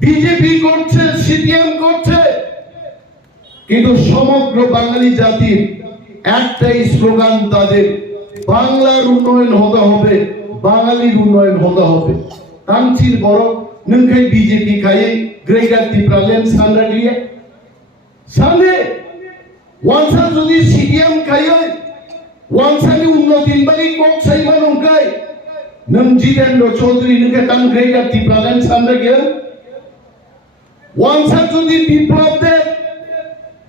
BJP করছে, CPM করছে, কিন্তু সমগ্র বাঙালি জাতির একটাই স্লোগান তাদের, বাংলার উন্নয়ন হতে হবে, বাঙালির উন্নয়ন হতে হবে। তামছির বড় নংখাই বিজেপি খাই গ্রেটার ত্রিপুরাল্যান্ড সান্ডা দিয়ে সামনে ওয়ানসা যদি সিপিএম খাই ওয়ানসানি উন্নতির বাড়ি কক সাইমা নংখাই নং জিতেন্দ্র চৌধুরী নংখাই তাম গ্রেটার ত্রিপুরাল্যান্ড সান্ডা গিয়ে ওয়ানসা যদি বিপ্লব দেব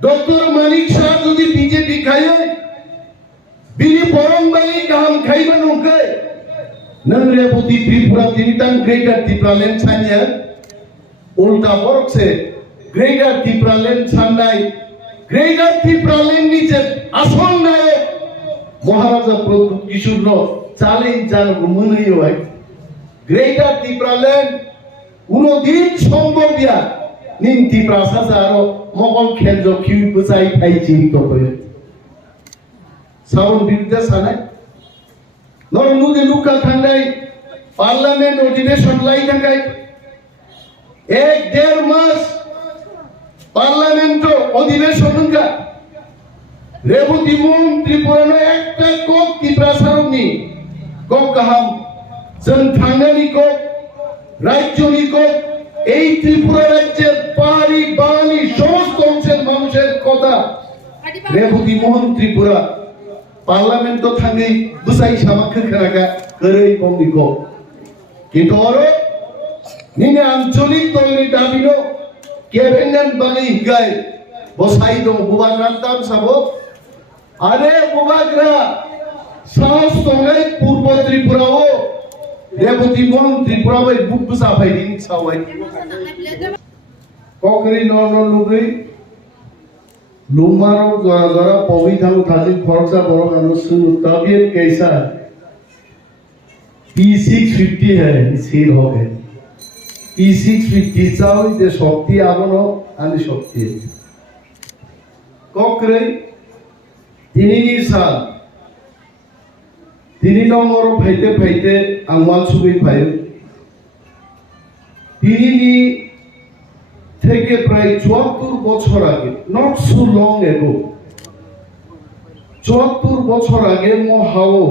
ডক্টর মানিক শাহ যদি বিজেপি খাই বিনি বরং বাড়ি গাহাম খাইবা নংখাই नंग रेवती त्रिपुरा तिनितां ग्रेटर ত্রিপুরাল্যান্ড सान्या उल्टा वर्क से ग्रेटर ত্রিপুরাল্যান্ড सान्नाय ग्रेटर ত্রিপুরাল্যান্ড नीचे आसल नायक महाराजा प्रताप किशोर चैलेंज जानो मोनयो है ग्रेटर ত্রিপুরাল্যান্ড उनोदिन सम्भव दिया निन त्रिपुरा सारो मगल खेलजो खिउ बुसाई फाइची तोबे सावन बिरुद्ध सानाय नरमुगे लुका थांनाय पार्लियामेंट अधिवेशन लाई थांगाय 1-1.5 मास पार्लियामेंट अधिवेशन का रेवती मुन त्रिपुरानो एकटा कक त्रिपुरा सारनि कक गाहाम जों थांनायनि कक राज्यनि कक এই ত্রিপুরা রাজ্যের পাহাড়ি বাঙালি সমস্ত অংশের মানুষের কথা রেবতী মোহন ত্রিপুরা পার্লামেন্ট থাঙ্গে বুসাই সামাখ্যা খেলাকা করে কমিকো কিন্তু ওরে নিনে আঞ্চলিক দলের দাবিনো ক্যাবিনেট বানি গায় বসাই দো বুবাগ্রাম তাম সাবো আরে বুবাগ্রা সাহস তঙ্গাই পূর্ব ত্রিপুরাও Rebati Mohan Tripura by book বুসা ফাইদিন Sawai ককরি নন লুগই लुमारो जरा जरा पवी थांग थाजी खर्चा बरो कानो सुन तबियत कैसा है P650 है सील हो गए P650 चाउ ते शक्ति आबनो आनी शक्ति कोकरे दिनिनि साल दिनि नंबर फाइते फाइते आंगवाल सुबि फायो दिनिनि থেকে প্রায় ৭৪ বছর আগে নট সো লং এগো ৭৪ বছর আগে মহাও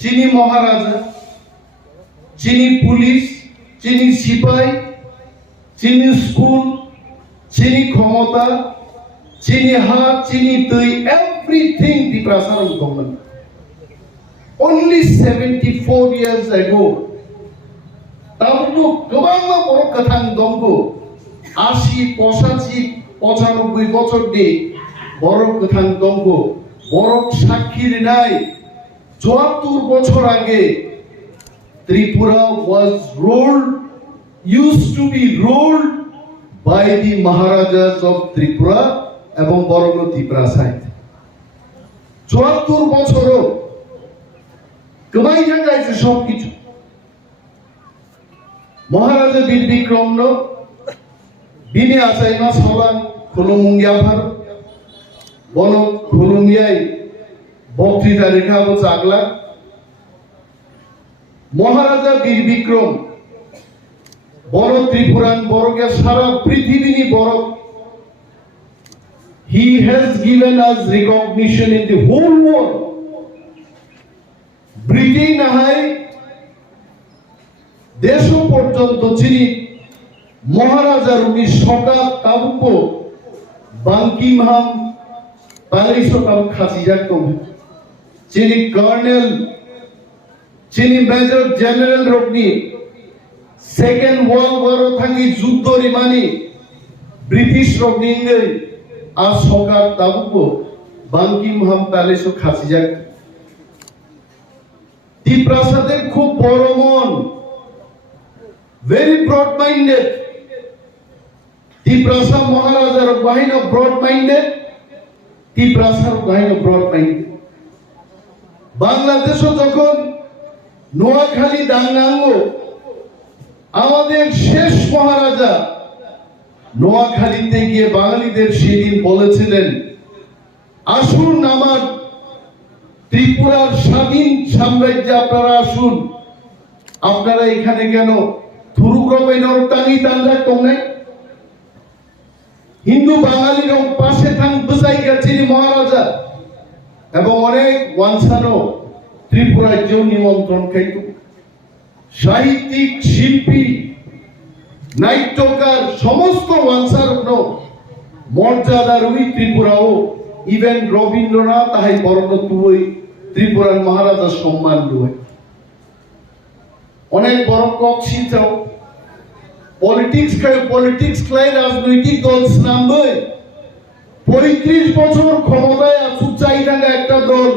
চিনি মহারাজা চিনি পুলিশ চিনি সিপাই চিনি স্কুল চিনি ক্ষমতা চিনি হাত চিনি তৈ এভরিথিং দি প্রাসারণ গভর্নমেন্ট only 74 years ago তাবলু গোবাং বড় কথাং দঙ্গো ৮০, ৮৫, ৯৫ বছর দিয়ে বড় কথাং দঙ্গ বড় সাক্ষীর নাই ৭৪ বছর আগে Tripura was ruled used to be ruled by the Maharajas of Tripura এবং বরং ত্রিপুরা সাইড ৭৪ বছরও কমাই জায়গায় সব কিছু মহারাজা বীর বিক্রম বিনে আসাইমা সবাং খুলুমুঙ্গিয়া ভার বন খুলুমিয়াই বক্তৃতা রেখাবো চাগলা মহারাজা বীর বিক্রম বড় ত্রিপুরান বড়কে সারা পৃথিবীনি বড় he has given us recognition in the whole world Britain হাই দেশ পর্যন্ত চিনি মহারাজার উনি সকা তাবুক বাঙ্কিমহাম পালিশকাম খাসিজাকম চিনি কর্নেল চিনি মেজর জেনারেল রবনি সেকেন্ড ওয়ার্ল্ড ওয়ার থাকি যুদ্ধ রিমানি ব্রিটিশ রবনি আর সকা তাবুক বাঙ্কিমহাম পালিশ খাসিজাক ত্রিপ্রাসাদের খুব বড় মন very broad minded Tiprasa Maharajar Bahino broad minded Tiprasa Bahino broad minded Bangladesh যখন নোয়াখালী দাঙ্গাঙ্গ আমাদের শেষ মহারাজা নোয়াখালীতে গিয়ে বাঙালিদের সেদিন বলেছিলেন আসুন আমার ত্রিপুরার স্বাধীন সাম্রাজ্যে আপনারা আসুন আপনারা এখানে কেন Thuruk Romainor Tangi Tanda Tongnai Hindu বাঙালির পাশে থাক বসাই গেছেন মহারাজা এবং অনেক ওয়ানসানো ত্রিপুরায় যে নিমন্ত্রণ খাইত সাহিত্যিক শিল্পী নাট্যকার সমস্ত ওয়ানসার মর্যাদার ওই ত্রিপুরাও ইভেন রবীন্দ্রনাথ তাহাই বরণ তুই ত্রিপুরার মহারাজা সম্মান লুয় অনেক বড় কক শিলচাও পলিটিক্স খাই রাজনৈতিক দল নামবে 35 বছর ক্ষমতায় আসুক চাই থাকা একটা দল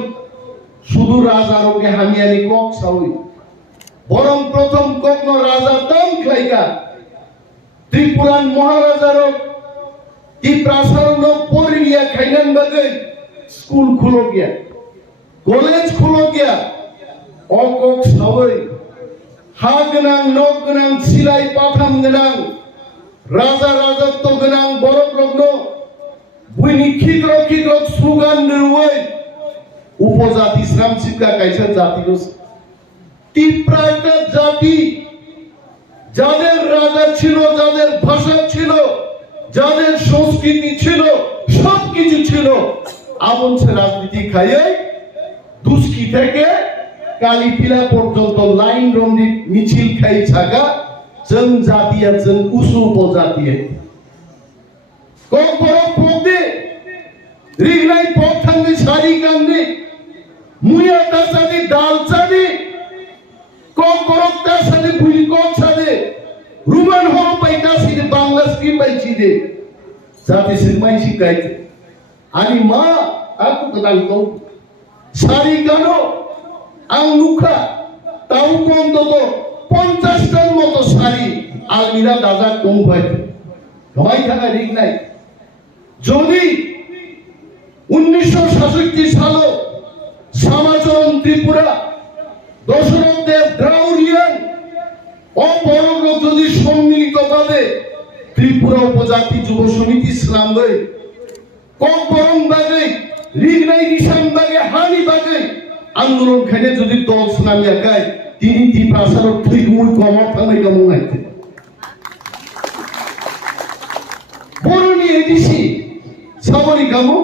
শুধু রাজারকে হামিয়ানি কক সাউই বরং প্রথম কক রাজা দাম খাইকা ত্রিপুরার মহারাজার কি প্রাসারণ পরিয়া খাইনান বাগে স্কুল খুলো গিয়া কলেজ খুলো গিয়া অকক সাউই हा गोनां न गोनां सिलाय पाथाम गोनां राजा राजत्व गोनां बरफ रत्न बुइनि खिग्रक स्लुगान दिरुय उपजाति श्रामसिका कायसा जातिखौ टिप्रा একটা জাতি যাদের রাজা ছিল যাদের ভাষা ছিল যাদের সংস্কৃতি ছিল সবকিছু ছিল আমনসে রাজনীতি খাইয়ে দুষ্কি থেকে কালীপিলা পর্যন্ত লাইন রমনি মিছিল খাই ছাগা जों জাতিয়া जों উসু উপজাতিয়ে কবর পদে রিগলাই পথাঙ্গে সারি গাঙ্গে মুয়া তাসাদি ডালচাদি কবর তাসাদি বুই কছাদে রুমান হো পাইতাসি দে বাংলা স্ক্রিন পাইছি দে জাতি সিরমাই শিখাইতে আনি মা aku kenal kau সারি গানো আং মুখা তাও অন্তত 50টার মতো শাড়ি আলমিরা দাদা কম হয় ভয় থাকা ঠিক নাই যদি 1966 সালে সমাচরণ ত্রিপুরা দশরথ দেব দ্রাউড়িয়ান অপরগ যদি সম্মিলিতভাবে ত্রিপুরা উপজাতি যুব সমিতি ইসলাম বই কম্পরং বাগে রিগনাই নিশান বাগে হানি বাগে আন্দোলন খাইলে যদি দল সুনামিয়া গায় তিনি তি প্রাসারক ঠিক মুই কমর থামাই গমন আইতে বরুণী এডিসি সাবরি গামো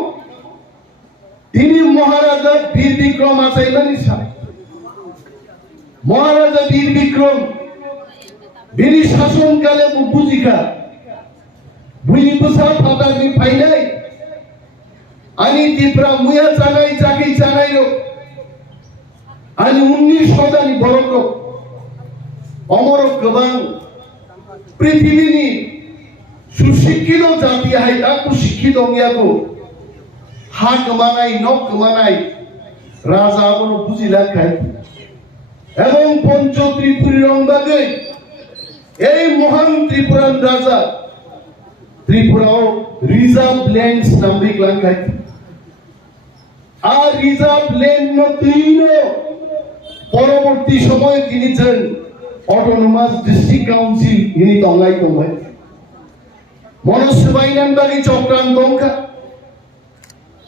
তিনি মহারাজা বীর বিক্রম আচাইলানি সাহেব মহারাজা বীর বিক্রম বিনি শাসনকালে বুজিকা বুইনি বসা ফাটানি ফাইনাই আনি ত্রিপুরা মুয়া চানাই চাকি চানাইলো আজ 19 শতানি বরক অমর গোবাং পৃথিবীনি সুশিক্ষিত জাতি হাই তাকু শিক্ষিত গিয়াকো হা কমানাই নক কমানাই রাজা আপন বুঝিলা খাই এবং পঞ্চ ত্রিপুরী রংবাগে এই মহান ত্রিপুরান রাজা ত্রিপুরাও রিজার্ভ ল্যান্ডস নামরিক লাঙ্কাই আর রিজার্ভ ল্যান্ড নতিনো পরবর্তী সময়ে তিনি ছিলেন অটোনোমাস ডিস্ট্রিক্ট কাউন্সিল ইনি তঙ্গাই তঙ্গাই মনসবাইনান বাড়ি চক্রান্ত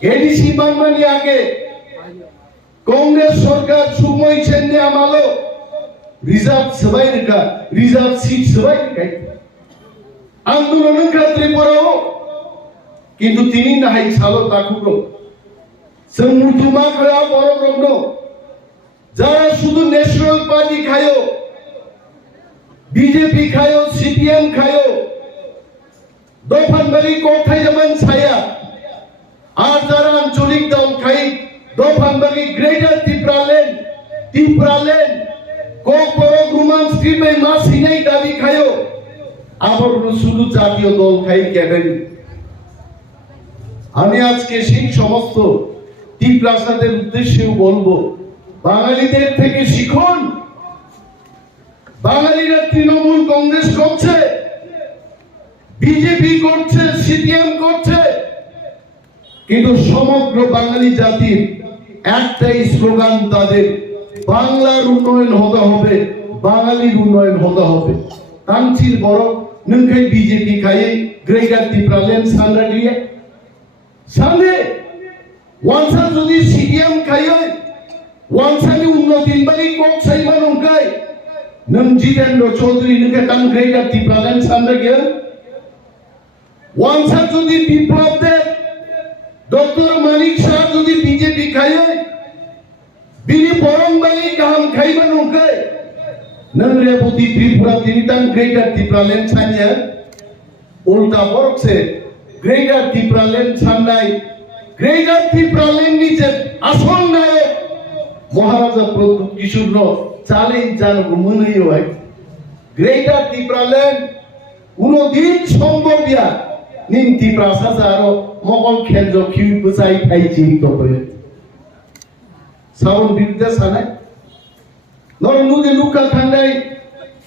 এডিসি বানমানি আগে কংগ্রেস সরকার সুময় সেন্ডে আমালো রিজার্ভ সবাই রেখা রিজার্ভ সিট সবাই রেখাই আন্দোলন ত্রিপুরাও কিন্তু তিনি নাহাই সালো তাকুলো সমুতুমা খয়া বড় রগ্ন যারা শুধু ন্যাশনাল পার্টি খায়ো বিজেপি খায়ো সিপিএম খায়ো দফানবাড়ি কোথায় যেমন ছায়া আর যারা আঞ্চলিক দল খাই দফানবাড়ি গ্রেটার ত্রিপুরালেন কক বড় গুমান স্ক্রিমে মাস হিনাই দাবি খায়ো আবার শুধু জাতীয় দল খাই কেবেন আমি আজকে সেই সমস্ত ত্রিপ্রাসাদের উদ্দেশ্যেও বলবো বাঙালিদের থেকে শিখুন বাঙালিরা তৃণমূল কংগ্রেস করছে বিজেপি করছে সিপিএম করছে কিন্তু সমগ্র বাঙালি জাতির একটাই স্লোগান তাদের বাংলার উন্নয়ন হতে হবে বাঙালির উন্নয়ন হতে হবে তামচির বড় নংখাই বিজেপি খাইয়ে গ্রেটার ত্রিপুরালেন সান্ডা দিয়ে সামনে ওয়ানসা যদি সিপিএম খাইয়ে ওয়ানসানি উন্নতির বাড়ি কক সাইমান অঙ্কায় nung Jitendra Chaudhary nungke tang Greater Tipraland sanda gel ওয়ানসা যদি বিপ্লব দেব ডক্টর মানিক শাহ যদি বিজেপি খায় বিনি বরং বাঙি কাহাম খাইবা নঙ্কে নং রেবতী ত্রিপুরা তিনি তাং গ্রেটার ত্রিপুরাল্যান্ড ছানিয়া উল্টা বরকছে গ্রেটার ত্রিপুরাল্যান্ড ছান্নাই গ্রেটার ত্রিপুরাল্যান্ড নিচে আসল নায়ক মহারাজা প্রদ্যুৎ কিশোর চ্যালেঞ্জ জানবো মনেই হয় গ্রেটার ত্রিপুরাল্যান্ড উনদিন সম্ভব ইয়া নিন্তি প্রাসাজারো মকল খেলজ খিউ বুঝাই ফাইছি তবে সাবন বিদ্যা সানাই নরনুদে লুকা থাঙ্গাই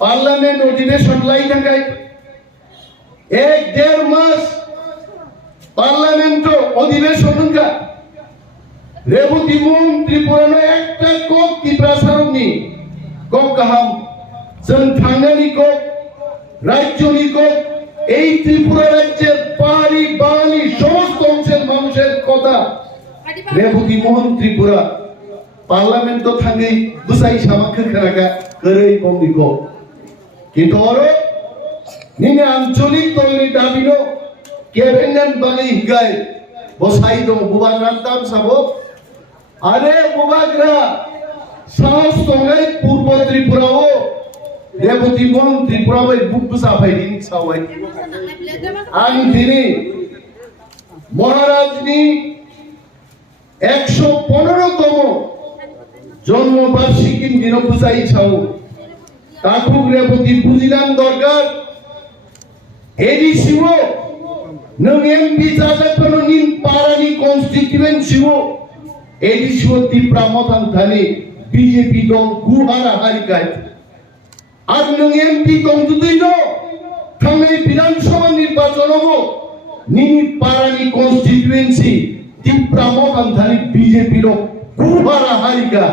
পার্লামেন্ট অধিবেশন লাই থাঙ্গাই 1-1.5 মাস পার্লামেন্ট অধিবেশন কা রেবতী মুন ত্রিপুরানো একটা কক ত্রিপ্রাসারনি কক কাহাম जों थांनायनि কক রাজ্যনি কক এই ত্রিপুরা রাজ্যের পাহাড়ি বাঙালি সমস্ত অংশের মানুষের কথা রেবতী মোহন ত্রিপুরা পার্লামেন্ট তো থাঙ্গै বুসাই সামাখ্য খেরাকা গरै কমনিকো কিন্তু আরো নিনে আঞ্চলিক দলনি দাবিনো কেভেঙ্গান বাঙালি হিগাই বসাই দং বুবাগ্রাম তাম সাবো আরে বুবাগ্রা সাহস তঙ্গাই পূর্ব ত্রিপুরাও রেবতী মোহন ত্রিপুরা বাই বুক সাফাই দিন সাওয়াই আং দিনে মহারাজনি 115তম জন্মবার্ষিকী দিন বুঝাই ছাও তাকুক রেবতী বুঝিলাম দরকার এডিসিও নং এমপি জাজাকনো নিন পারানি কনস্টিটিউয়েন্সিও এডিসিও ত্রিপুরা মথান থানে বিজেপি দল গুহারা হারিকায় আর নং এমপি দল দুদিন থাঙ্গাই বিধানসভা নির্বাচন হবো নিনি পারানি কনস্টিটিউয়েন্সি ত্রিপুরা মথান থানে বিজেপি র গুহারা হারিকা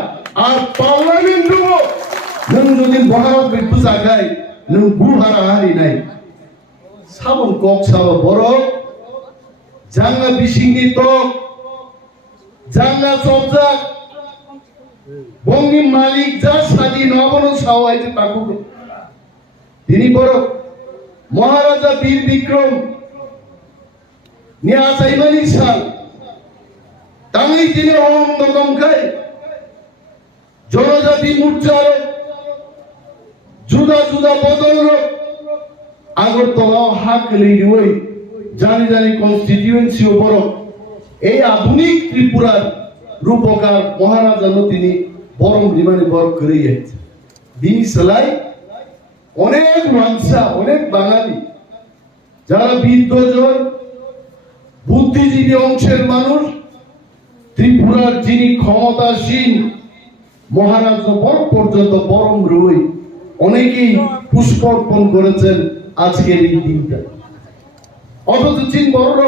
আর পার্লামেন্ট হবো নং যদি মহারাজ বিদ্যুৎ আগায় নং গুহারা হারি নাই সাবন কক সাব বড় জাঙ্গা বিশিংনি তো জাঙ্গা সবজাক বঙ্গি মালিক যা সাদি নবন সাওয়াইতে তাকু তিনি বড় মহারাজা বীর বিক্রম নিয়া সাইমানি সাল তাঙ্গি তিনি অহম দমকাই জনজাতি মোর্চার জুদা জুদা বদল আগরতলাও হাক লই জানি জানি কনস্টিটিউয়েন্সি বড় এই আধুনিক ত্রিপুরার রূপকার মহারাজা তিনি বরং বিমানে বড় করে যাচ্ছে দিন সেলাই অনেক মানসা অনেক বাঙালি যারা বিদ্বজন বুদ্ধিজীবী অংশের মানুষ ত্রিপুরার যিনি ক্ষমতাসীন মহারাজ বড় পর্যন্ত বরং রই অনেকেই পুষ্পার্পণ করেছেন আজকের এই দিনটা অথচ চিন বড়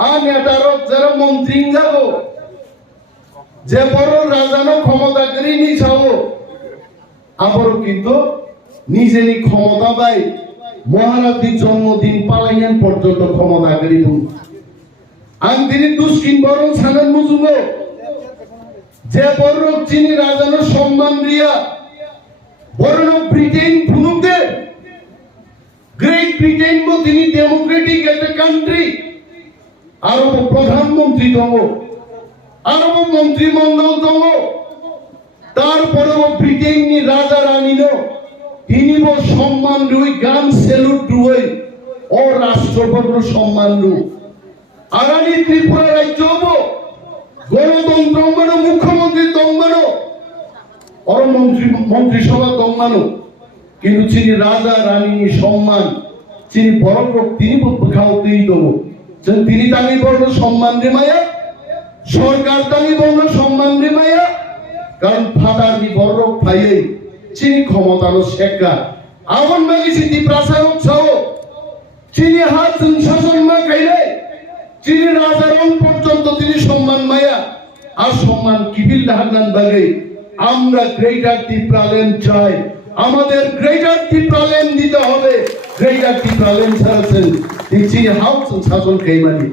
আর নেতারক যারা মন্ত্রী যাবো যে বড় রাজানো ক্ষমতা করে নি ছাও আবারও কিন্তু নিজেরই ক্ষমতা পাই মহারাজের জন্মদিন পালাইয়ান পর্যন্ত ক্ষমতা করে আং তিনি দুষ্কিন বড় সানান মুজুব যে বড় চিনি রাজানো সম্মান দিয়া বড় ব্রিটেন ফুনুকদে গ্রেট ব্রিটেন মো তিনি ডেমোক্রেটিক একটা কান্ট্রি আরো প্রধানমন্ত্রী তম আরো মন্ত্রিমন্ডল তম তারপরেও ব্রিটেন নি রাজা রানী তিনি সম্মান রুই গান সেলুট রুই ও রাষ্ট্রপতি সম্মান রু আগামী ত্রিপুরা রাজ্য হব গণতন্ত্র মানো মুখ্যমন্ত্রী তম্বানো আর মন্ত্রিসভা তম্বানো কিন্তু তিনি রাজা রানী সম্মান তিনি বড় তিনি খাওয়াতেই দেবো তিনি তাঙ্গি বড় সম্মান রে মায়া সরকার তাঙ্গি বড় সম্মান রে মায়া কারণ ফাটার নি বড় ফাইয়ে তিনি ক্ষমতার শেখা আমন মাগিছি তি প্রাসারক ছাও তিনি হাত শাসন মা খাইলে তিনি রাজার পর্যন্ত তিনি সম্মান মায়া আর সম্মান কিবিল হান্নান বাগে আমরা গ্রেটার ত্রিপুরাল্যান্ড চাই আমাদের গ্রেটার ত্রিপুরাল্যান্ড দিতে হবে গ্রেটার ত্রিপুরাল্যান্ড ছাড়ছেন তিনি হাউস শাসন খাইমানি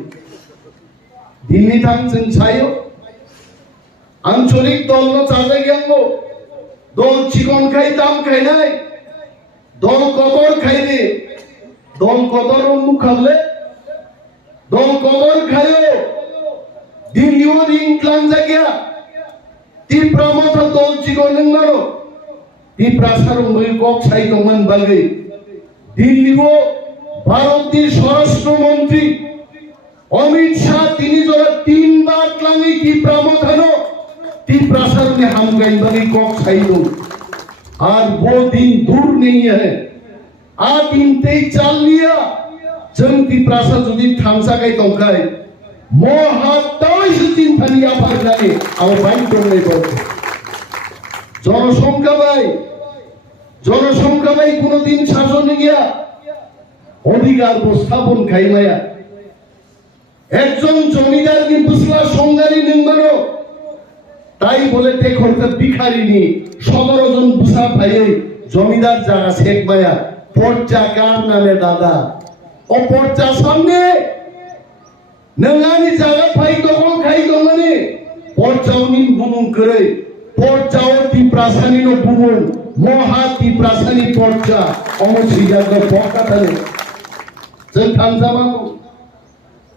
দিল্লি থাকছেন ছাইও আঞ্চলিক দল চাঁদে গেল দল চিকন খাই দাম খাই নাই, দল কদর খাইলে, দল কদর মুখ খাবলে, দল কদর খাইও দিল্লিও রিং ক্লাং জায়গা তিপ্রা মতো দল চিকন নারো তিপ্রা সারং বই কক সাই দমান বাগে দিল্লিও ভারতের স্বরাষ্ট্রমন্ত্রী অমিত শাহ তিনি যারা 3 বার ক্লাঙি তিপ্রা মথানো তিপ্রা সারং হামগাই বাগে কক সাই দো আর वो दिन दूर नहीं है आ दिन ते चल लिया जों तिप्रा सा जुदि थांसा गाय दंखाय মহাতাই চিন্তানি আবার লাগে আও বাইক করে বল জনসংখ্যা ভাই কোনদিন শাসনে গিয়া অধিকার স্থাপন খাইমায়া একজন জমিদার কি বুসলা সংগারি নিংবানো তাই বলে তে খরতে ভিখারিনি 17 জন বুসা ভাই জমিদার জায়গা শেখ মায়া পর্চা কার নামে দাদা ও পর্চা সামনে नंगानी जागा फाई दखल खाई दंगानी परचावनि बुमुं करे परचाव तिप्रासानी नो बुमुं महा तिप्रासानी परचा अमसिया द पक्का थाले जों थांजामाखौ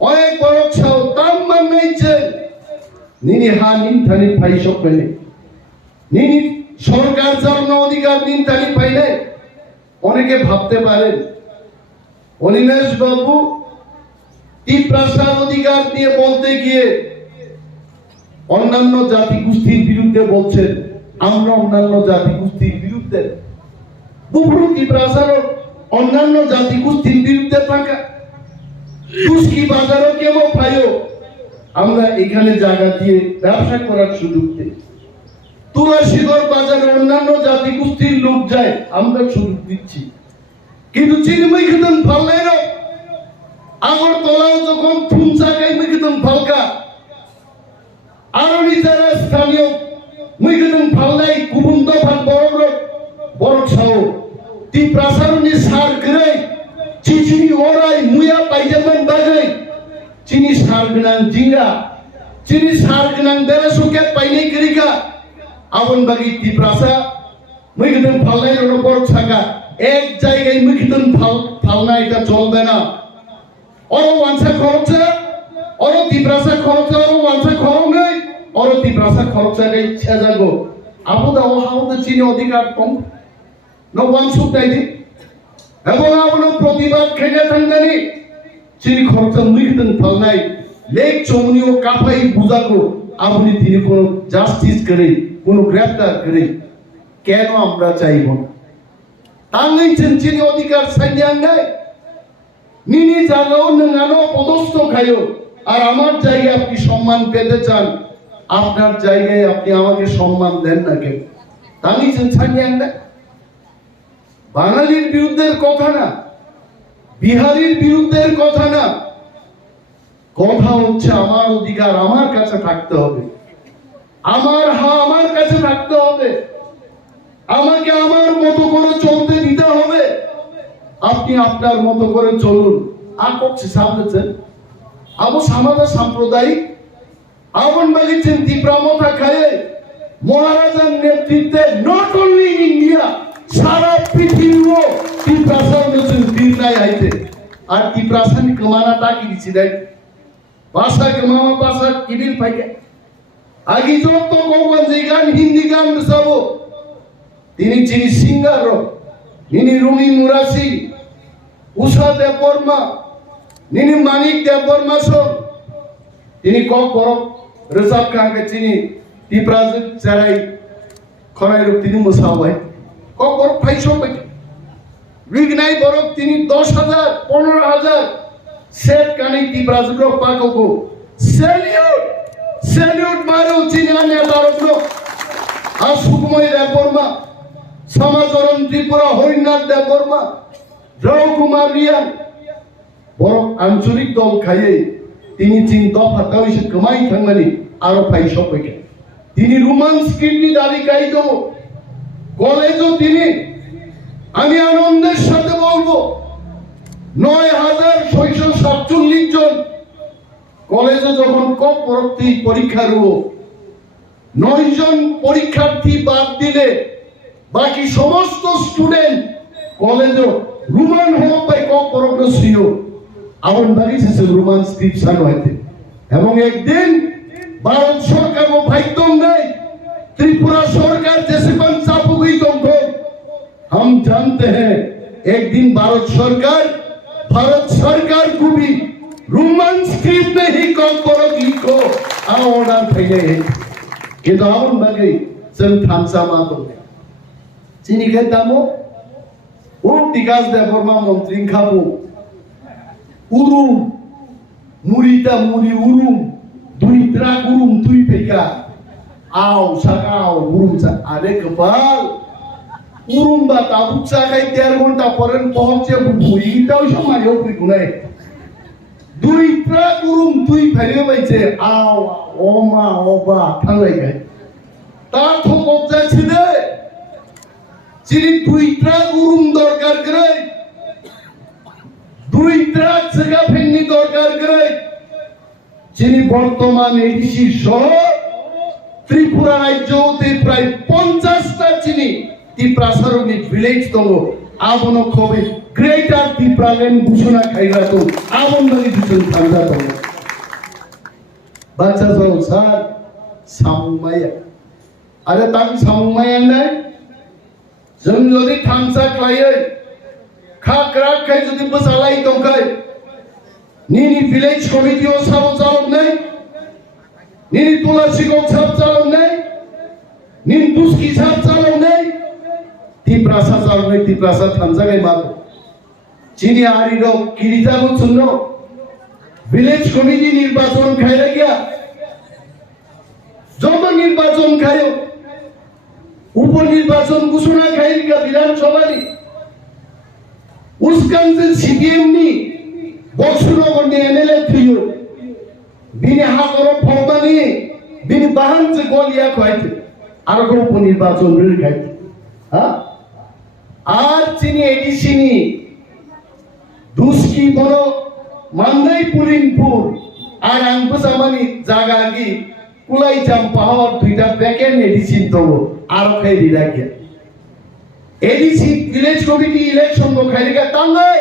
अनेक बरक साव ताम माननायचे निनि हा निनथानि फाई सकबेने निनि सरकार जानो अधिकार निनथानि फाइले অনেকে ভাবতে পারেন অনিমেষ বাবু তিপ্রাসার অধিকার নিয়ে বলতে গিয়ে অন্যান্য জাতি গোষ্ঠীর বিরুদ্ধে বলছেন আমরা অন্যান্য জাতি গোষ্ঠীর বিরুদ্ধে বুবরু তিপ্রাসার অন্যান্য জাতি গোষ্ঠীর বিরুদ্ধে থাকা তুস্কি বাজারও কেমন পাইও আমরা এখানে জায়গা দিয়ে ব্যবসা করার সুযোগ দিই তুলাসীগড় বাজারে অন্যান্য জাতি গোষ্ঠীর লোক যায় আমরা সুযোগ দিচ্ছি কিন্তু চিনিমাই খেতেন ফাল্লাই না আগরতলাও যখন থুমসা গাই মুইগদম ফালকা আরনি যারা স্থানীয় মুইগদম ফাল্লাই গুবুন দফান বড় সাও তিপ্রাসারনি সার করে চিচিনি ওরাই মুয়া পাইজামান বাগাই চিনি সার গনাং জিঙ্গা চিনি সার গনাং বেরাসুকে পাইনাই করিকা আবন বাগি তিপ্রাসা মুইগদম ফাল্লাই রনো বড় ছাকা এক জায়গায় মুইগদম ফালনা এটা চলবে না অরো ওয়ানসা খরচা অরো তিপ্রাসা খরচা অরো ওয়ানসা খরঙ্গাই অরো তিপ্রাসা খরচা গাই ছেজাগো আবুদা ও হাউদা চিনি অধিকার কম ন ওয়ানসুক দাইদি এবং আবনো প্রতিবাদ খেগে থাঙ্গানি চিনি খরচা মুইগদন ফালনাই লেক চমনিও কাফাই বুজাগো আপনি তিনি কোন জাস্টিস করে কোন গ্রেফতার করে কেন আমরা চাইব না তাঙ্গাইছেন চিনি অধিকার সাইয়াঙ্গাই নিনি জায়গাও নঙ্গানো পদস্থ খাইও আর আমার জায়গায় আপনি সম্মান পেতে চান আপনার জায়গায় আপনি আমাকে সম্মান দেন না কেন আমি ছাড়িয়ান না বাঙালির বিরুদ্ধের কথা না বিহারির বিরুদ্ধের কথা না কথা হচ্ছে আমার অধিকার আমার কাছে থাকতে হবে আমার আমার কাছে থাকতে হবে আমাকে আমার মতো করে চলতে দিতে হবে আপনি আপনার মতো করে চলুন আর করছে সামনেছেন আবু সামাদা সাম্প্রদায়িক আবন বাগিছেন তিপ্রামথা খায়ে মহারাজার নেতৃত্বে নট অনলি ইন্ডিয়া সারা পৃথিবীও তিপ্রাসার নতুন দিনাই আইতে আর তিপ্রাসানি কমানাটা কি দিছি দেখ ভাষা কমামা ভাষা কিবিল পাইকে আগে যত গোগঞ্জি গান হিন্দি গান সবো তিনি চিনি সিঙ্গার তিনি রুমি মুরাসি উষা দেববর্মা নিনি মানিক দেববর্মা সব তিনি কক বড় রেজাব খানকে চিনি তিপ্রাজ চারাই খরাই রূপ তিনি মুসাবাই কক বড় ফাইসো পাই রিগনাই বড় তিনি 10,000 15,000 সেট কানি তিপ্রাজ রূপ পাকো সেলিউট মারো চিনি আনে দারুগ্র আর সুকুময় দেববর্মা সমাচরণ ত্রিপুরা হরিনাথ দেববর্মা রাও কুমার রিয়ান বড় আঞ্চলিক দল খাইয়ে তিনি চিন দফা তাইছে কমাই থাঙ্গানি আরো পাই সবাইকে তিনি রোমান্স কিডনি দাড়ি গাই দেব কলেজও তিনি আমি আনন্দের সাথে বলবো 9,647 জন কলেজে যখন কম পরবর্তী পরীক্ষা রুব 9 জন পরীক্ষার্থী বাদ দিলে বাকি সমস্ত স্টুডেন্ট কলেজও রুমান হোক বা কক পরগ্রসীয় আমার বাড়ি শেষে রুমান স্ক্রিপশন হইতে এবং একদিন ভারত সরকার ও ভাইতম নেই त्रिपुरा सरकार जैसे बन चापू गई तुमको हम जानते हैं एक दिन भारत सरकार को भी रोमन स्क्रिप्ट में ही कॉल करोगी को ऑर्डर फैले ये तो आउन बगे जन थामसा मातो चिनी के दामो वो टिकास दे बर्मा मंत्री खाबो उरुम मुरीता मुरी उरुम दुई ट्राक उरुम दुई पेका आओ सकाओ उरुम सा अरे कपाल उरुम बा ताबुक सा kai 13 घंटा पर्यंत पहुंचे बुईटाও সময় হবে কোনায় দুই ট্রাক উরুম তুই ফেলে বাইছে আও ওমা ওবা থালাই গায় তা থমক যাচ্ছে রে চিনি দুই ট্রাক উরুম দরকার করে দুই ট্রাক জায়গা ফেন্নি দরকার করে চিনি বর্তমান এডিসি সহ ত্রিপুরা রাজ্যতে প্রায় 50টা চিনি ত্রিপ্রাসারণী ভিলেজ দলো আবনো খবে গ্রেটার ত্রিপ্রালেন ঘোষণা খাইরা তো আবনবাড়ি দুজন থান্দা দলো বাচ্চা যাও স্যার সামুমায়া আরে তাম সামুমায়া নাই जों যদি থামসা খাইয়ে খাকরা খাই যদি বসালাই দংখাই নিনি ভিলেজ কমিটিও সাব চালক নাই নিনি তুলসী গো সাব চালক নাই নিন দুস্কি সাব চালক নাই ত্রিপ্রাসা চালক নাই ত্রিপ্রাসা থামসা গাই মাতো চিনি আরিরো কিরিজানো শুনলো ভিলেজ কমিটি নির্বাচন খাইরা গিয়া যত নির্বাচন খায়ো उपनिर्वाचन घोषणा खाएगा विधानसभा ने उसका सीपीएम ने बक्सनगर ने एमएलए थियो बिने हाकरो फौदानी बिने बाहन से गोलिया खाइते आरो को उपनिर्वाचन रे खाइते हां आज चिनी एडिसिनी दुस्की बनो मान्दै पुलिनपुर আর আঙ্গু জামানি জাগাগি কুলাই জাম পাওয়ার দুইটা প্যাকেট এডিসিন দেবো আর খাই দিলা গিয়া এডিসি ভিলেজ কমিটি ইলেকশন গো খাই দিগা তাঙ্গাই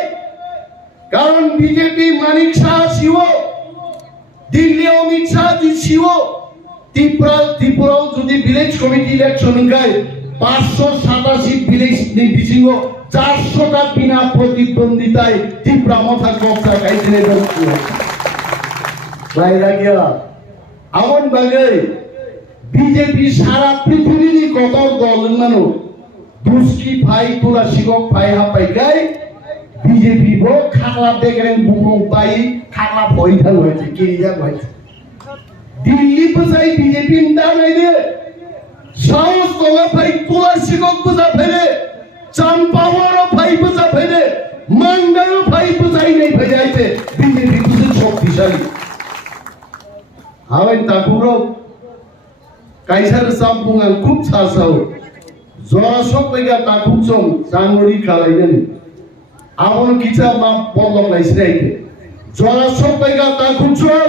কারণ বিজেপি মানিক শাহ শিব দিল্লি অমিত শাহ জি শিব ত্রিপুরাও যদি ভিলেজ কমিটি ইলেকশন গায় 587 ভিলেজ নির্বিচিঙ্গ 400টা বিনা প্রতিদ্বন্দ্বিতায় ত্রিপুরা মাথা কবজা খাইছিলে বলছো বাইরা গিয়া আমন বাগে বিজেপি সারা পৃথিবীর কত দল মানো দুস্কি ভাই তোলা শিকক ভাই হাপাই গাই বিজেপি বো খাগলা দেখেন বুবং পাই খাগলা ভয় থাল হয়েছে কিরিয়া হয়েছে দিল্লি বসাই বিজেপি না নাই রে সাউথ তোলা ভাই তোলা শিকক বুঝা ফেলে চাম্পাওয়ার ভাই বুঝা ফেলে মান্ডার ভাই বুঝাই নাই ফেলাইতে বিজেপি বুঝে শক্তিশালী হাওয়াই তাকুরো কাইসার সামপুঙ্গাল খুব সাসাও জরা সব পেগা তাকুচং জানুয়ারি খালাইলেন আমন কিছা মা বলল লাইছরাইতে জরা সব পেগা তাকুচং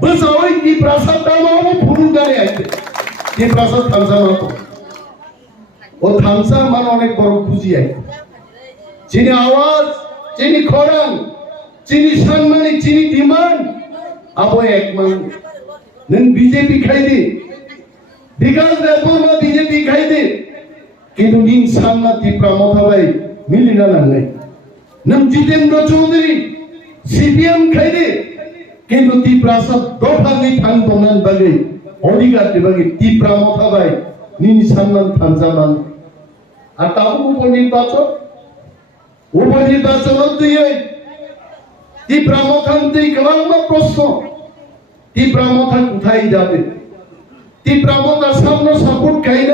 বসাওই কি প্রাসাদ দামাও ফুরু গারে আইতে কি প্রাসাদ থামসা মাতো ও থামসা মান অনেক বড় খুশি আইতে চিনি আওয়াজ চিনি খরাং চিনি সম্মানী চিনি ডিমান্ড अब एक मान नन बीजेपी खाई दे विकास रेफॉर्म बीजेपी खाई दे किंतु इन सामना त्रिपुरा मोथाबाई मिलिना नहीं नन जितेंद्र चौधरी सीपीएम खाई दे किंतु त्रिपुरा सब दफा नहीं थान तोनन बगे अधिकार दे बगे त्रिपुरा मोथाबाई निन सामना थानजामान आताऊ उपनिर्वाचन दिए ত্রিপুরা মোথান্তি গলাঙ্গ প্রশ্ন ত্রিপুরা মোথা কোথায় যাবে ত্রিপুরা মোথার সামনে সাপোর্ট খাইল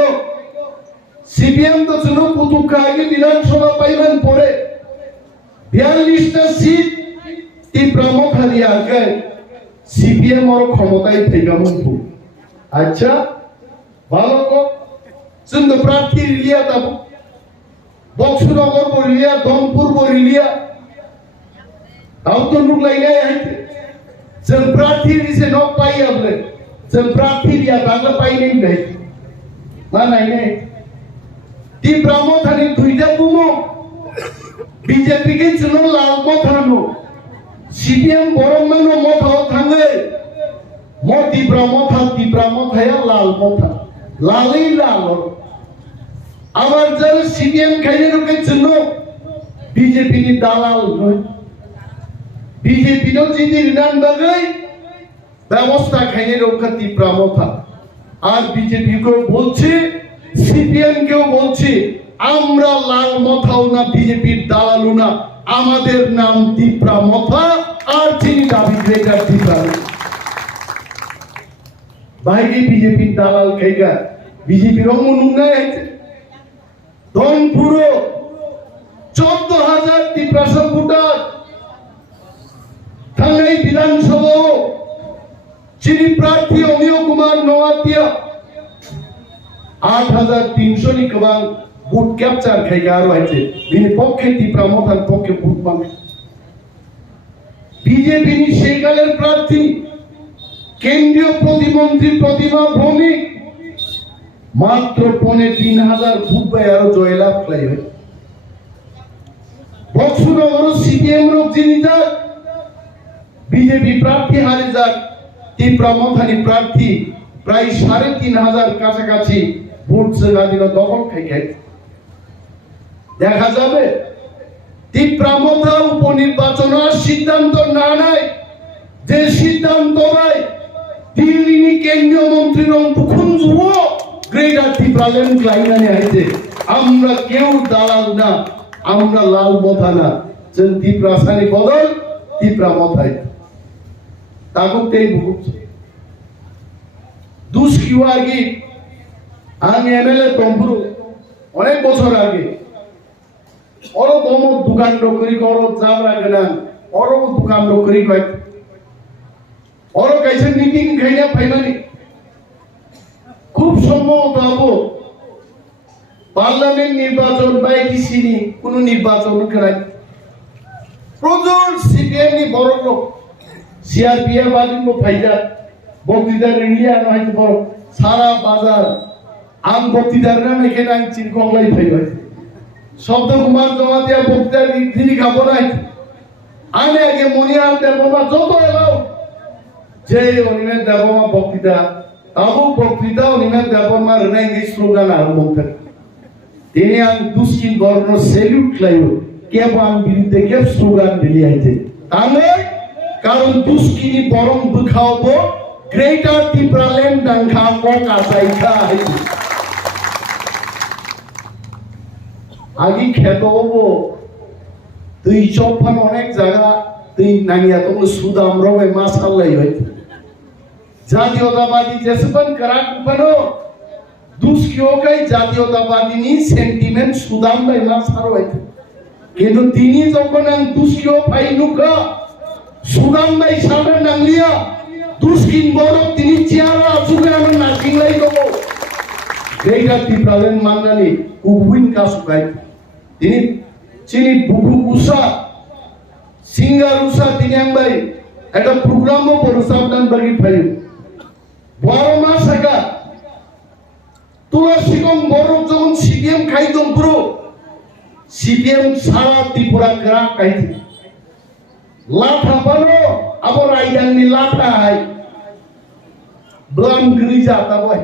সিপিএম তো ছিল কুতুকা আগে বিধানসভা পাইবেন পরে 42টা সিট ত্রিপুরা মোথা দিয়ে আগে সিপিএম ওর ক্ষমতায় থেকে মুক্ত আচ্ছা ভালো কো সিন্ধু প্রার্থী রিলিয়া দাবো বক্সনগর বরিলিয়া দমপুর বরিলিয়া ताऊ तो लोग लाइने हैं जब प्रार्थी से नौक पाई हमने जब प्रार्थी दिया तांगा पाई नहीं गए मां नहीं ত্রিপুরা মথানি দুইটা বুমো বিজেপি কে ছিল লাল মথানো সিপিএম বরমানো মথাও থাঙ্গে মো ত্রিপুরা মথায়া লাল মথা লালই লাল আবার যারা সিপিএম খাইয়ে রেখেছিল বিজেপি নি দালাল নয় বিজেপি নো যদি রিনান বাগাই ব্যবস্থা খাইয়ে রক্ষা ত্রিপুরা মথা আর বিজেপি কেও বলছে সিপিএম কেও বলছে আমরা লাল মথাও না বিজেপির দালালও না আমাদের নাম ত্রিপুরা মথা আর চিনি দাবি গ্রেটার ত্রিপুরা বাইরে বিজেপির দালাল খাইগা বিজেপির অমনুন্নয় আছে ধনপুরো 14,000 ত্রিপুরা ভোটার থাঙ্গাই বিধানসভা চিনি প্রার্থী অমিয় কুমার নোয়াতিয়া 8,300 নি কবাং ভোট ক্যাপচার খাইগা আর হয়েছে তিনি পক্ষে ত্রিপুরা মথার পক্ষে ভোট পাবে বিজেপি নি সেকালের প্রার্থী কেন্দ্রীয় প্রতিমন্ত্রী প্রতিমা ভৌমিক মাত্র 3,500 ভোট পাই আরো জয়লাভ খাইবে বক্সনগর সিপিএম রোগ যিনি যাক বিজেপি প্রার্থী হারে যাক ত্রিপুরা মথানি প্রার্থী প্রায় 3,500 কাছাকাছি ভোট সেদিন দখল খাই দেখা যাবে ত্রিপুরা মথা উপনির্বাচনের সিদ্ধান্ত না নাই যে সিদ্ধান্ত নাই দিল্লি কেন্দ্রীয় মন্ত্রী রংপুখুন যুব গ্রেটার ত্রিপুরা ল্যান্ড লাইনে আইছে আমরা কেউ দালাল না আমরা লাল মথা না যে ত্রিপুরা সানি বদল ত্রিপুরা মথায় তাগুতেই ভুগছে দুষ্কিও আগে আমি এমএলএ তম্পুর অনেক বছর আগে ওর অমুক দোকান করি ওর জাবরা গেলাম ওর দোকান করি ওর কাছে মিটিং খাইনা ফাইনালি খুব সম্ভবত হবো পার্লামেন্ট নির্বাচন বা ইসিনি কোন নির্বাচন করাই প্রচুর সিপিএম নি বড় লোক সিআরপিএফ আদিম ফাইজা বক্তৃতার ইন্ডিয়া নয় বড় সারা বাজার আম বক্তৃতার নাম এখানে আনছেন কংলাই ফাইবা শব্দ কুমার জমাতিয়া বক্তৃতার তিনি খাবো নাই আমি আগে মনিয়ার দেবমা যত এলাও যে অনিমের দেবমা বক্তৃতা তাবু বক্তৃতা অনিমের দেবমা রেনাই স্লোগান আরম্ভ থাকে তিনি আম দুষ্কিন বর্ণ সেলুট লাইব কেবল বিরুদ্ধে কে স্লোগান দিলি আইছে তাহলে কারণ দুষ্কিনি বরং দুখাওবো গ্রেটার ত্রিপুরা ল্যান্ড ডাঙ্খা কক আসাইখা আইছে আগে খেত হবো তুই চৌফান অনেক জায়গা তুই নানিয়া তোমার সুদাম রবে মাসাল্লাই হইতে জাতীয়তাবাদী যেসবন করাক বনো দুষ্কিও কাই জাতীয়তাবাদী নি সেন্টিমেন্ট সুদাম বাই মাসার হইতে কিন্তু তিনি যখন দুষ্কিও পাইনুকা সুদাম বাই সামনে নাংলিয়া দুষ্কিন বড় তিনি চেয়ার আসুকে আমার নাচিং লাই দেবো গ্রেটার ত্রিপুরা ল্যান্ড মান্নানি কুবুইন কাসুকাই তিনি চিনি বুকু উষা সিঙ্গার উষা তিনি ভাই একটা প্রোগ্রামও পরিচালনা বাকি পাই বড় মাস আগা তুলসী কম বড় যখন সিপিএম খাইতম পুরো সিপিএম সারা ত্রিপুরা গ্রাম খাইতে লাঠা পানো আবার আইডাংনি লাঠা আই ব্লাম গিরি যাতা বই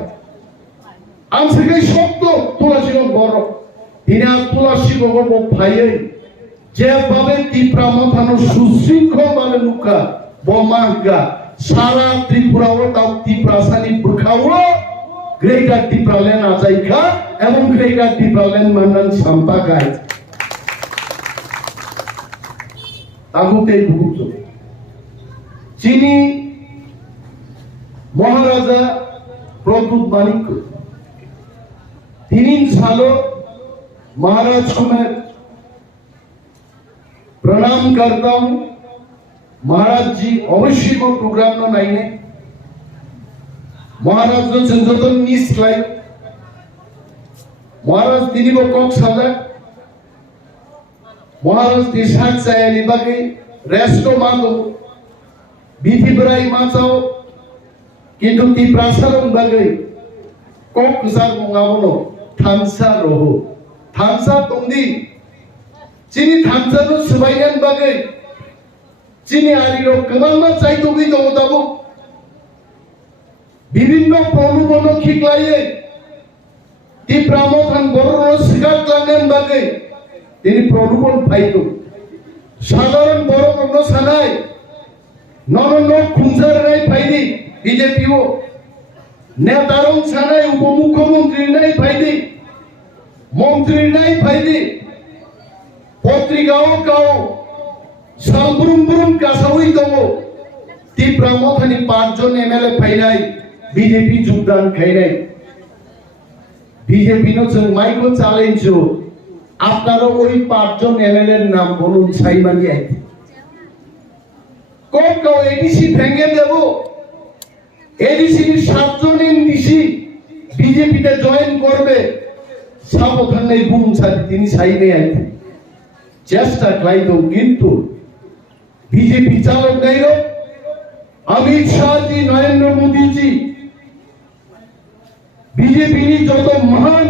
আমসে শক্ত তুলসী কম বড় তিনি তুলসী গগম ভাইয়ে যেভাবে ত্রিপুরা মথানো সুশৃঙ্খল ভাবে মুখা বমাগা সারা ত্রিপুরা ও তাও ত্রিপুরা সানি বুখাও গ্রেটার ত্রিপুরা ল্যান্ড আজাইখা এবং গ্রেটার ত্রিপুরা ল্যান্ড মান্নান সাম্পা গাই তাগুতেই ভুগত চিনি মহারাজা প্রদ্যুৎ মানিক্য তিনি সালো महाराज को मैं प्रणाम करता हूं महाराज जी अवश्य को प्रोग्राम में नहीं है महाराज जो संजोधन निस लाई महाराज दिनी को कॉक सादा महाराज देशात सायली बाकी रेस्टो मांगो बीती बराई माचाओ किंतु ती प्रासारम बाकी कॉक कुसार मुंगावनो थांसा रोहो थामसा तंदी चीनी थामसा नो सबायन बागै चीनी आरिरो गोबां चाइतोगै दङ दाबो বিভিন্ন প্রলোভন খিকলাইয়ে ती प्रामोथान बर'र सिगाट लांगोन बागै তিনি প্রলোভন পাইতো সাধারণ বড় সানাই নরন খুঁজারাই ফাইদি বিজেপিও নেতারং সানাই উপমুখ্যমন্ত্রী নাই ফাইদি মন্ত্রী নাই ফাইদি পত্রিকাও কাও সালবুরুম কাসাউই দङ ती प्रामोथानि 5 জন एमएलए फाइनाय बीजेपी যোগদান খাইনাই बीजेपी नो जों माइको চ্যালেঞ্জ আপনারা ওই 5 জন এমএলএ এর নাম বলুন সাইমানি আইতে কোন কো এডিসি ভেঙে দেব এডিসি 7 জন এনডিসি বিজেপি তে জয়েন করবে সাবধান নাই বুমছাদি তিনি সাইনে আইতে চেষ্টা ক্লাইতো কিন্তু বিজেপি চালক নাইরো अमित शाह जी नरेंद्र मोदी जी बीजेपी ने जो तो महान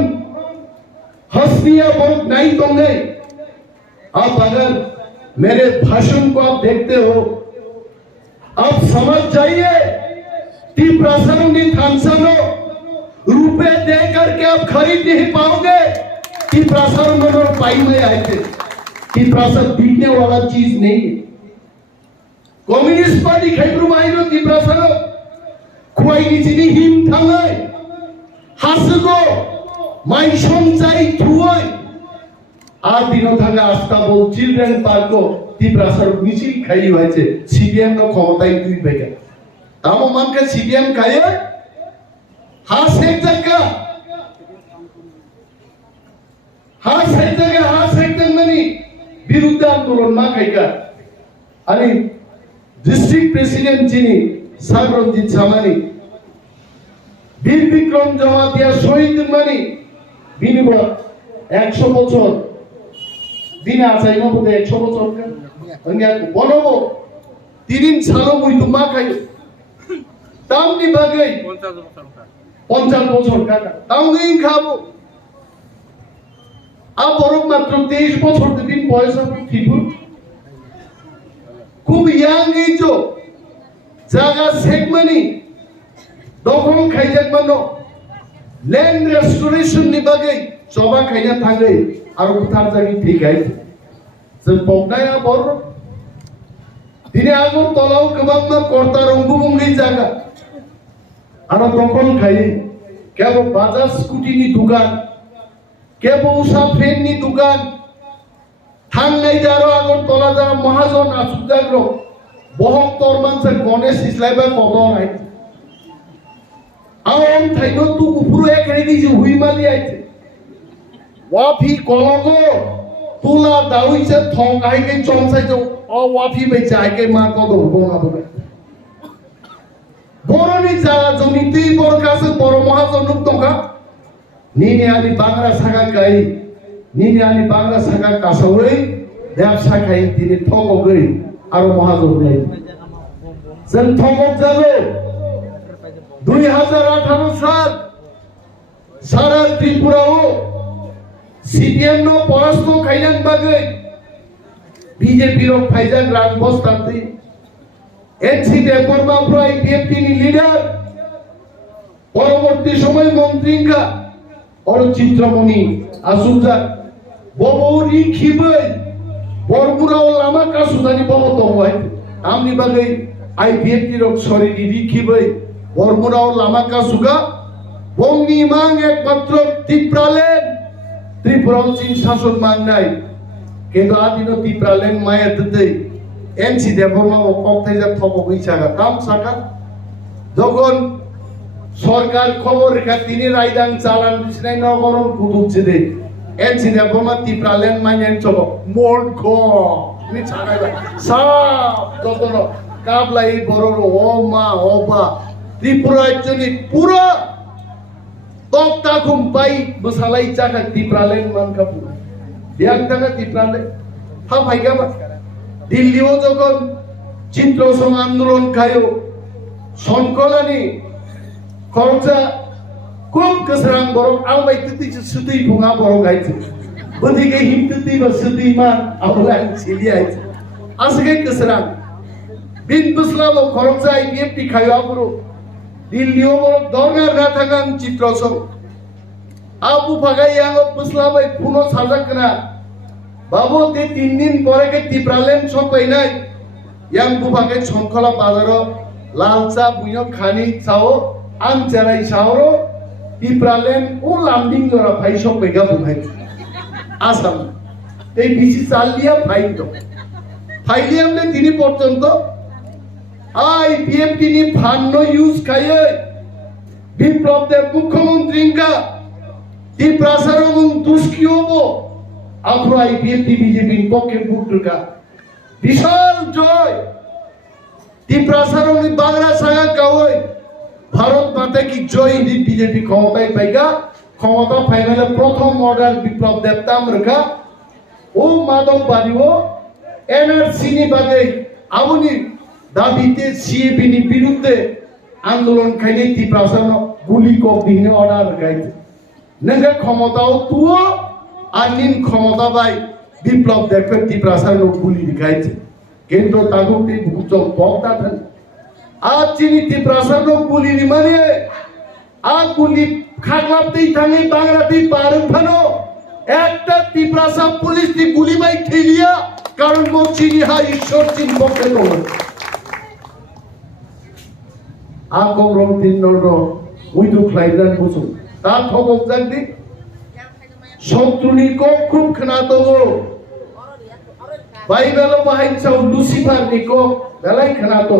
हस्तियां बहुत नहीं तो नहीं अब अगर मेरे भाषण को आप देखते हो आप समझ जाइए कि प्रसारणी थानसानो रुपए दे करके आप खरीद नहीं पाओगे कि प्रसारण पाई में आए थे कि प्रसाद बिकने वाला चीज नहीं है कम्युनिस्ट पार्टी खेब्रु माइनो तिब्रासानो खुवाइनि जिनि हिम थाङै हासुगो माइ समजाय थुयै आ दिनो थाङा आस्ताबल चिल्ड्रेन पार्को तिब्रासार मिছিল खाइ হয়েছে সিপিএম नो ক্ষমতায় দুই বেগে তামো মানকে সিপিএম খায় হাস এক জায়গা হাস এক জায়গানি বিরুদ্ধে আন্দোলন মা খাইকা আরে डिस्ट्रिक्ट प्रेसिडेंट जिनी सागरजीत सामानी বীর বিক্রম জমাতিয়া শহীদ মানি বিনিবা 100 বছর দিনে আছাই না বলে 100 বছর অঙ্গা বলবো 3 সালো মুইতো মা খাই তামনি বাগৈ 50 বছর কাকা তামনি খাবো আ বরক মাত্র 23 বছর দিন বয়স ঠিক খুব ইয়াং এইছো জায়গা সেগমানি দখল খাইজাক মানো ল্যান্ড রেস্টোরেশন নি বাগै সবা খাইনা থাঙ্গै আর উঠার জায়গা ঠিক আছে जों পগনায়া বড় দিনে আগর তলাও গোবাংনা কর্তা রঙ্গুবঙ্গি জায়গা আর দখল খাই কেবল বাজাজ স্কুটি নি দোকান কেবল উষা ফ্রেন নি দোকান थांनाय जारो आगर तला जारा महाजन आसुदाग्रो बहक तोरमानसे गणेश इस्लाइबा कदर आइ आम थाइनो तु उपुरु एक रेडी जे हुइमाली आइते वाफी कलगो तुला दाउइसे थंगाइके चमसाइ जो अ वाफी बेचा आइके मा कदर बोना बोले बरनि जागा जमी ती बर कासे बर महाजन दंगा निनि आली बांग्रा सागा गाई निनि आली बांग्रा सागा कासावै ব্যবসা খাই তিনি ঠকগৈ আর মহাজন নাই जों ঠকক যাবে 2018 সাল সারা ত্রিপুরাও সিপিএম নো পরাস্ত খাইলান বাগৈ বিজেপি র ফাইজান রান বস্তান্তি এনসি দেববর্মা প্রাই বিএপটি নি লিডার পরবর্তী সময় মন্ত্রীঙ্কা অরচিত্রমণি আসুজা ববৌরি খিবৈ বরগুরাও লামা কাসুদানি বব দংবাই আমনি বাগै आईपीएफटी रक शरीरी रिखिबै बरमुराव लामा कासुगा बंगनि मां एकमात्र टिप्रालेन त्रिपुराव चिन शासन मांगनाय किन्तु आदिनो टिप्रालेन माया ददै एनसी देबरमा कक्ताइजा थबगै जागा ताम साका যখন সরকার খবর রেখা তিনি রায়দান চালান দিছিনাই নগরম কুদুকছিদে এনসি দেবरमा টিপ্রালেন মাইনেন চলো মোট গ নি ছাগাইবা সাপ যতন কাবলাই বড় ও মা ওবা ত্রিপুরা জনি পুরো তক্তা খুমপাই বসালাই চাকা ত্রিপুরালেন মানকা পুরো বিয়াং টাকা ত্রিপুরালেন হা ভাইগা বা দিল্লিও যখন চিত্র সং আন্দোলন খায়ো সংকলানি খরচা খুব কসরাং বড় আলবাই তিতি সুতই ভুঙা বড় গাইছে Bendike himtuti bersediman awalan siliai. Asake keserang. Bin Buslavo Koroksa IPFT Kayaburo. Dilio Dorna Ratagan Citrosong. Abu Pagai yang Buslavo Puno Sajakana. Babu te 3 दिन পরে কে টিপ্রালেন সব কইনাই yang Bupakai Chongkola Padaro Lalsa Buyo Khani Sao Anjarai Sauro টিপ্রালেন ও লাম্বিং Laura ভাই সব কইগা বুঝাই আসাম এই BC চাল দিয়া ফাইতো ফাইলিয়ামলে তিনি পর্যন্ত আই পিএমটি নি ফান্ড ইউজ খাইয়ে বিপ্লব দেব মুখ্যমন্ত্রীঙ্কা টিপ্রাসারং দুষ্কিওবো আমরা আইপিএফটি বিজেপি পক্ষে ভোটকা বিশাল জয় টিপ্রাসারং বাংলা সাগা কাওই ভারত মাতা কি জয় দি বিজেপি ক্ষমতায় পাইগা ক্ষমতা ফাইনালে প্রথম মডেল বিপ্লব দেবতাম রেখা ও মাদক বাড়িও এনআরসি নি বাগে আবুনি দাবিতে সিএবি নি বিরুদ্ধে আন্দোলন খাইলে টিপ্রাসারং গুলি কক দিনে অর্ডার গাইতে নঙ্গা ক্ষমতাও তুও আনিন ক্ষমতা বাই বিপ্লব দেখবে টিপ্রাসারং গুলি দিখাইছে কিন্তু তাগুটি ভুজং বক্তা থান আজ চিনি টিপ্রাসারং গুলি নি মানে আ গুলি খাগলাপতেই থাঙে বাংলাতে পারুন ফানো একটা টিপ্রাসা পুলিশ দি গুলি বাই ঠেলিয়া কারণ মো চিনি হা ঈশ্বর চিন পক্ষে তো আ কমরং দিন নর উইদু ক্লাইদান বুঝু তা থবক জাগদি শত্রুনি খুব খানাতো বাইবেল বাহাইছাও লুসিফার নিকো বেলাই খানাতো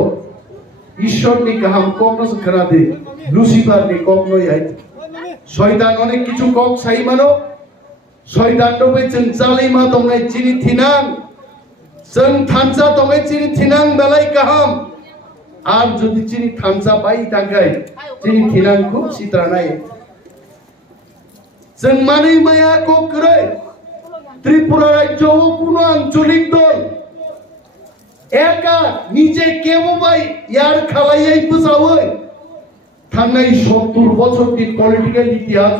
ঈশ্বর নি কাহাম কম নস খানাদে লুসিফার নি কম নই আই শয়তান অনেক কিছু কক সাই মানো শয়তান দবে जों চালাই মা দংনাই চিনি থিনাং जों থানসা দংনাই চিনি থিনাং বেলাই কাহাম আর যদি চিনি থানসা পাই তাকাই চিনি থিনাং খুব সিত্রানাই जों मानै माया कक्रै त्रिपुरा राज्यও কোনো আঞ্চলিক দল একা নিজে কেববাই ইয়ার খালাইয়াই বুঝাওই থানাই 70 বছরটি পলিটিক্যাল ইতিহাস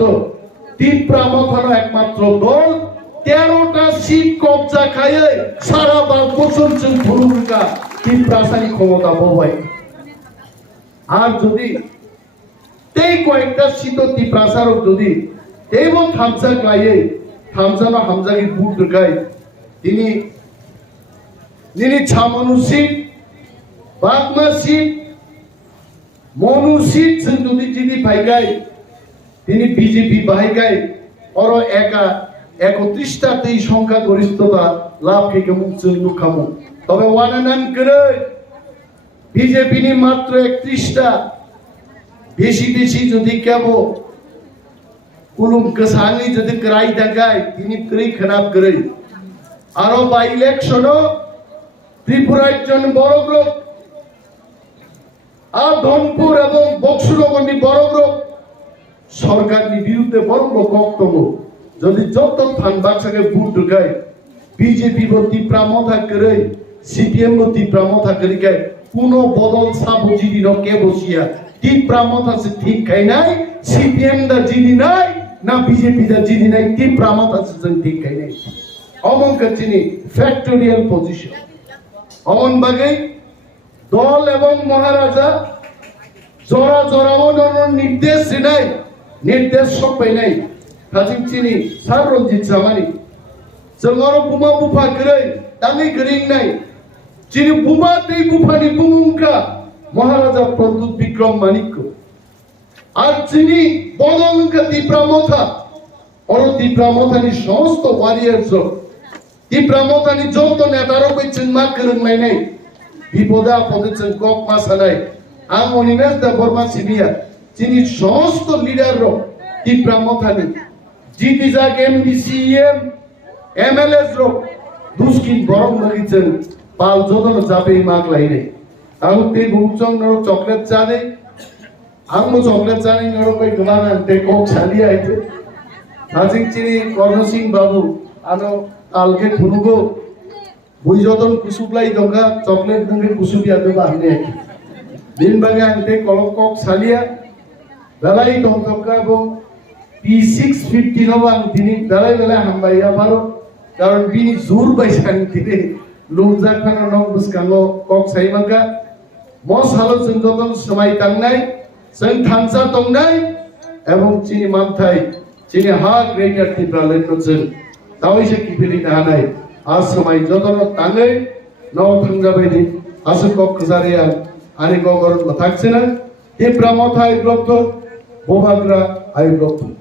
ত্রিপুরা মথানো একমাত্র দল 13টা সিট কবজা খায় সারা বছর जों ভূমিকা ত্রিপুরাসানি ক্ষমতা ববাই আর যদি তেই কয়েকটা সিট ত্রিপুরাসারক যদি এবং থামসা ক্লাইয়ে থামসানো হামজাগি বুট ঢুকাই তিনি ছামনু সিট বাগমা সিট মনু সিট जों যদি জিদি পাইগাই তিনি বিজেপি বাহিগাই অর একা 31টা তেই সংখ্যা গরিষ্ঠতা লাভ থেকে মুখ जों লুকামু তবে ওয়ানানান করে বিজেপি নি মাত্র 31টা বেশি বেশি যদি কেবো কুলুম কসানি যদি করাই দেখায় তিনি করি খারাপ করে আরো বাই ইলেকশনও ত্রিপুরার জন্য বড় গ্রুপ আর ধনপুর এবং বক্সুরগণী বড় গ্রুপ সরকারের বিরুদ্ধে বড় বক্তব্য যদি যত থান বাক্সাকে ভোট ঢুকায় বিজেপি ত্রিপুরা মথা করে সিপিএম ত্রিপুরা মথা করে কোনো বদল সাবুজি দিন কে বসিয়া ত্রিপুরা মথা সে ঠিক খাই নাই সিপিএম দা জিদি নাই না বিজেপি দা জিদি নাই ত্রিপুরা মথা সে ঠিক খাই নাই অমন কাচিনি ফ্যাক্টোরিয়াল পজিশন অমন বাগে দল এবং মহারাজা জরা জরাও নির্দেশ নাই নির্দেশ সব পাই নাই কাজিন চিনি সার রঞ্জিত জামানি जोंरो बुमा बुफा गरै ताङै गरिं নাই চিনি বুমা তেই বুফানি বুমুঙ্কা মহারাজা প্রদ্যুৎ বিক্রম মানিক্য আর চিনি বদলঙ্কা ত্রিপুরামথা অর ত্রিপুরামথানি সমস্ত ওয়ারিয়ার্স ত্রিপুরামথানি যত নেতারও কইছেন মা করংনাই নাই বিপদে আপদে जों কক মাসানাই আং অনিমেষ দা বর্মা সিবিয়া চিনি সমস্ত লিডার ত্রিপুরামথানি জিটি যাক এমডিসিএম এমএলএস দুস্কিন বরং লাগিছেন পাল যদন যাবে মাক লাইনে আউতে বুকচং নর চকলেট চানে আংমো চকলেট চানে নর কই গমান তে কক ছালি আইতে হাজিং চিনি কর্ণ সিং বাবু আনো কালকে খুনুগো বুই যদন কুসুবলাই দঙ্গা চকলেট দঙ্গে কুসুবিয়া দো বাহনে দিন বাগে আনতে কলক কক ছালিয়া বেলাই দঙ্গা এবং P650 no bang dini dalai hambai ya baru karon bini zur baisan dini lungja khana nong buskango kok sai mangka mos halo जों goton samai tangnai जों thansa tongnai ebong chini mamthai chini ha greater tibralen no जों tawishe kipili hanai as samai jotono tangai no thangjabaini asu kok khajaria ani gogoron mathakchena he pramothai blokto bobagra ai blokto